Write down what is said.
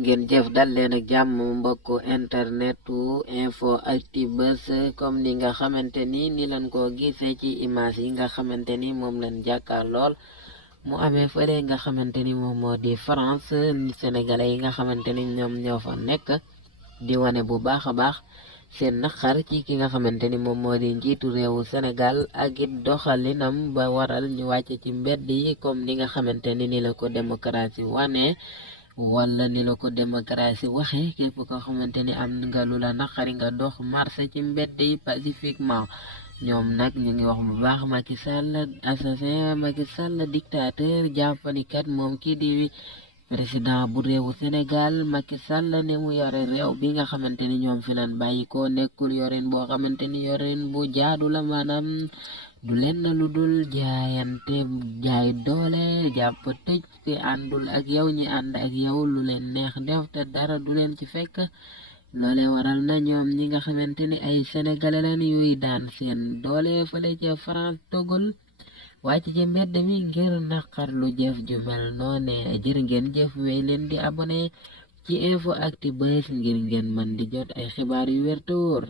ngeen jëf dal leen ak jàmm mbokku internetu info actu buzz comme ni nga xamante ni lan ko gisee ci image yi nga xamante ni moom lañ jàkkaar lool mu amee fële nga xamante ni moom moo di France sénégalais yi nga xamante ni ñoom ñoo fa nekk di wane bu baax a baax seen naqar ci ki nga xamante ni moom moo di njiitu réewu Sénégal ak it doxalinam ba waral ñu wàcc ci mbedd yi comme ni nga xamante ni la ko démocratie wane. wala ni la ko démocratie waxe képp ko xamante ni am nga lu la naqari nga dox marché ci mbedd yi pacifiquement ñoom nag ñu ngi wax bu baax Macky Sall assassin Macky Sall dictateur jàppanikat moom kii di président bu réewu Sénégal Macky Sall ne mu yore réew bi nga xamante ni ñoom fi lan bàyyi ko nekkul yorin boo xamante ni yorin bu jaadu la maanaam du lenn lu dul jaayante jaay doole jàpp tëj te àndul ak yow ñi ànd ak yow lu leen neex def te dara du leen ci fekk loole waral na ñoom ñi nga xamante ni ay sénégalais lañ yuy daan seen doole fële ca France togol wàcc ci mbedd mi ngir naqar lu jëf ju mel noone jërë ngeen jëf wéy leen di abonné ci info actu buzz ngir ngeen mën di jot ay xibaar yu wér te wóor